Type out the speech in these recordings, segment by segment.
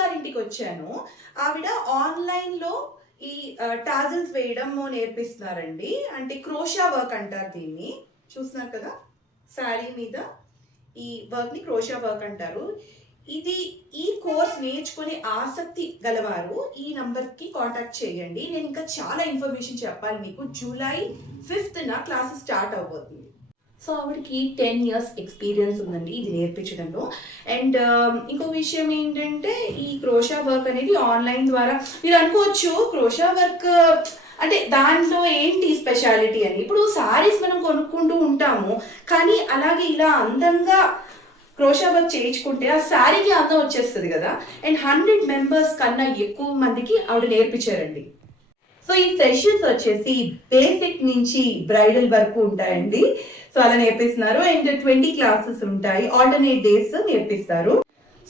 గారింటికి వచ్చాను. ఆవిడ ఆన్లైన్లో ఈ టాజిల్స్ వేయడం నేర్పిస్తున్నారండి. అంటే క్రోషా వర్క్ అంటారు దీన్ని. చూస్తున్నారు కదా, శారీ మీద ఈ వర్క్ ని క్రోషా వర్క్ అంటారు. ఈ కోర్స్ నేర్చుకునే ఆసక్తి గలవారు ఈ నంబర్ కి కాంటాక్ట్ చేయండి. నేను ఇంకా చాలా ఇన్ఫర్మేషన్ చెప్పాలి మీకు. జూలై 5th క్లాసెస్ స్టార్ట్ అవబోతుంది. సో ఆవిడకి 10 years ఎక్స్పీరియన్స్ ఉందండి ఇది నేర్పించడంలో. అండ్ ఇంకో విషయం ఏంటంటే, ఈ క్రోషా వర్క్ అనేది ఆన్లైన్ ద్వారా మీరు అనుకోవచ్చు, క్రోషా వర్క్ అంటే దాంట్లో ఏంటి స్పెషాలిటీ అని. ఇప్పుడు సారీస్ మనం కొనుక్కుంటూ ఉంటాము, కానీ అలాగే ఇలా అందంగా క్రోషా వర్క్ చేయించుకుంటే ఆ శారీకి అందం వచ్చేస్తుంది కదా. అండ్ 100 members కన్నా ఎక్కువ మందికి ఆవిడ నేర్పించారండి. సో ఈ సెషన్స్ వచ్చేసి బేసిక్ నుంచి బ్రైడల్ వరకు ఉంటాయండి. సో అలా నేర్పిస్తున్నారు. అండ్ 20 classes ఉంటాయి, ఆల్టర్నేట్ డేస్ నేర్పిస్తారు.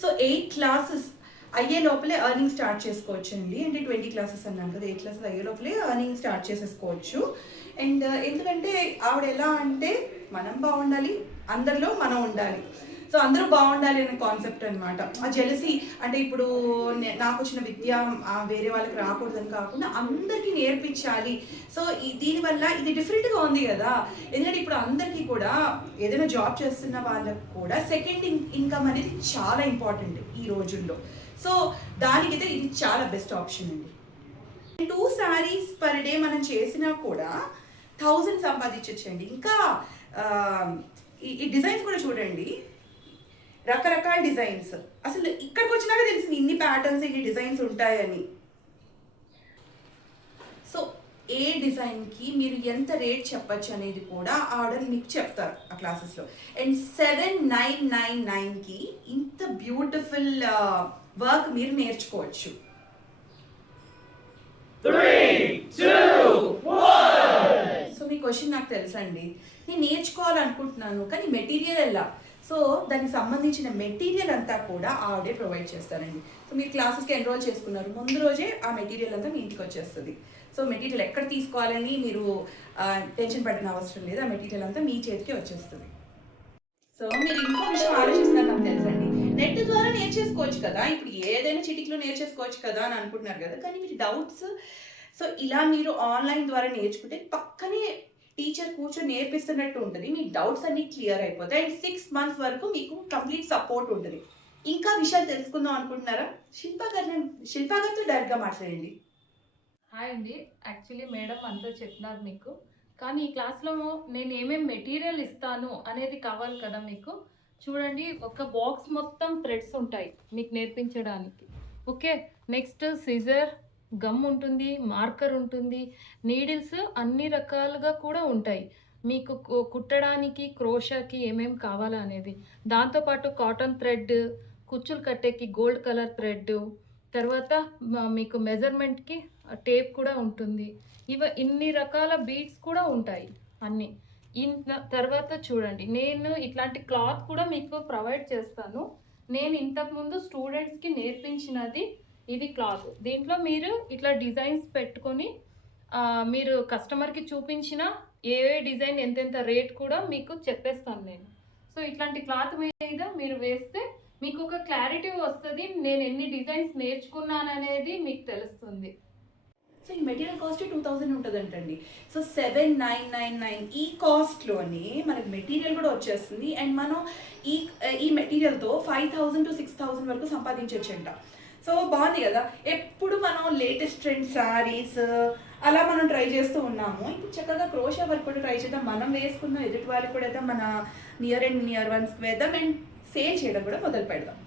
సో 8 classes అయ్యే లోపలే ఎర్నింగ్ స్టార్ట్ చేసుకోవచ్చు అండి. అంటే 20 classes అన్నాను కదా, 8 classes అయ్యే లోపలే ఎర్నింగ్ స్టార్ట్ చేసేసుకోవచ్చు. అండ్ ఎందుకంటే ఆవిడ ఎలా అంటే, మనం బాగుండాలి, అందరిలో మనం ఉండాలి. సో అందరూ బాగుండాలి అనే కాన్సెప్ట్ అనమాట. ఆ జెలసీ అంటే ఇప్పుడు నాకు వచ్చిన విద్య వేరే వాళ్ళకి రాకూడదని కాకుండా అందరికీ నేర్పించాలి. సో దీనివల్ల ఇది డిఫరెంట్గా ఉంది కదా. ఎందుకంటే ఇప్పుడు అందరికీ కూడా ఏదైనా జాబ్ చేస్తున్న వాళ్ళకి కూడా సెకండ్ ఇన్కమ్ అనేది చాలా ఇంపార్టెంట్ ఈ రోజుల్లో. సో దానికైతే ఇది చాలా బెస్ట్ ఆప్షన్ అండి. 2 sarees per day మనం చేసినా కూడా 1000 సంపాదించండి. ఇంకా ఈ డిజైన్స్ కూడా చూడండి, రకరకాల డిజైన్స్. అసలు ఇక్కడికి వచ్చినాక తెలిసింది ఇన్ని ప్యాటర్న్స్, ఇన్ని డిజైన్స్ ఉంటాయని. సో ఏ డిజైన్కి మీరు ఎంత రేట్ చెప్పచ్చు అనేది కూడా ఆర్డర్ మీకు చెప్తారు ఆ క్లాసెస్లో. అండ్ 7999కి ఇంత బ్యూటిఫుల్ వర్క్ మీరు నేర్చుకోవచ్చు. 3, 2, 1. సో మీ క్వశ్చన్ నాకు తెలుసండి, నేను నేర్చుకోవాలనుకుంటున్నాను కానీ మెటీరియల్ ఎలా. సో దానికి సంబంధించిన మెటీరియల్ అంతా కూడా ఆవిడే ప్రొవైడ్ చేస్తారండి. సో మీరు క్లాసెస్కి ఎన్రోల్ చేసుకున్నారు, ముందు రోజే ఆ మెటీరియల్ అంతా మీ ఇంటికి వచ్చేస్తుంది. సో మెటీరియల్ ఎక్కడ తీసుకోవాలని మీరు టెన్షన్ పడిన అవసరం లేదు, ఆ మెటీరియల్ అంతా మీ చేతికి వచ్చేస్తుంది. సో మీరు ఇంకో విషయం ఆలోచిస్తారు నాకు తెలుసండి, నెట్ ద్వారా నేర్చేసుకోవచ్చు కదా, ఇప్పుడు ఏదైనా చిటికలో నేర్చేసుకోవచ్చు కదా అని అనుకుంటున్నారు కదా. కానీ మీరు డౌట్స్, సో ఇలా మీరు ఆన్లైన్ ద్వారా నేర్చుకుంటే పక్కనే టీచర్ కూర్చొని నేర్పిస్తున్నట్టు ఉంటుంది, మీ డౌట్స్ అన్ని క్లియర్ అయిపోతాయి. అండ్ 6 months వరకు మీకు కంప్లీట్ సపోర్ట్ ఉంటుంది. ఇంకా విషయాలు తెలుసుకుందాం అనుకుంటున్నారా? శిల్పా గారితో డైరెక్ట్గా మాట్లాడండి. హాయ్ అండి, యాక్చువల్లీ మేడం అంతా చెప్తున్నారు మీకు, కానీ ఈ క్లాస్లో నేను ఏమేమి మెటీరియల్ ఇస్తాను అనేది కావాలి కదా మీకు. చూడండి, ఒక బాక్స్ మొత్తం థ్రెడ్స్ ఉంటాయి మీకు నేర్పించడానికి. ఓకే, నెక్స్ట్ సిజర్, గమ్ ఉంటుంది, మార్కర్ ఉంటుంది, నీడిల్స్ అన్ని రకాలుగా కూడా ఉంటాయి మీకు కుట్టడానికి, క్రోషాకి ఏమేమి కావాలా అనేది. దాంతోపాటు కాటన్ థ్రెడ్, కుచ్చులు కట్టేకి గోల్డ్ కలర్ థ్రెడ్, తర్వాత మీకు మెజర్మెంట్కి టేప్ కూడా ఉంటుంది. ఇన్ని రకాల బీడ్స్ కూడా ఉంటాయి అన్నీ. తర్వాత చూడండి, నేను ఇట్లాంటి క్లాత్ కూడా మీకు ప్రొవైడ్ చేస్తాను. నేను ఇంతకుముందు స్టూడెంట్స్కి నేర్పించినది ఇది క్లాత్. దీంట్లో మీరు ఇట్లా డిజైన్స్ పెట్టుకొని మీరు కస్టమర్కి చూపించిన ఏ డిజైన్ ఎంతెంత రేట్ కూడా మీకు చెప్పేస్తాను నేను. సో ఇట్లాంటి క్లాత్ మీద మీరు వేస్తే మీకు ఒక క్లారిటీ వస్తుంది, నేను ఎన్ని డిజైన్స్ నేర్చుకున్నాను అనేది మీకు తెలుస్తుంది. సో ఈ మెటీరియల్ కాస్ట్ 2000 ఉంటుందంటండి. సో 7999 ఈ కాస్ట్లోనే మనకి మెటీరియల్ కూడా వచ్చేస్తుంది. అండ్ మనం ఈ మెటీరియల్తో 5000 to 6000 వరకు సంపాదించవచ్చంట. సో బాగుంది కదా. ఎప్పుడు మనం లేటెస్ట్ ట్రెండ్ శారీస్ అలా మనం ట్రై చేస్తూ ఉన్నాము. ఇప్పుడు చక్కగా క్రోషా వర్క్ కూడా ట్రై చేద్దాం, మనం వేసుకున్న ఎదుటి వాళ్ళకి కూడా వేద్దాం, మన నియర్ వన్స్కి వేద్దాం, అండ్ సేల్ చేయడం కూడా మొదలు పెడదాం.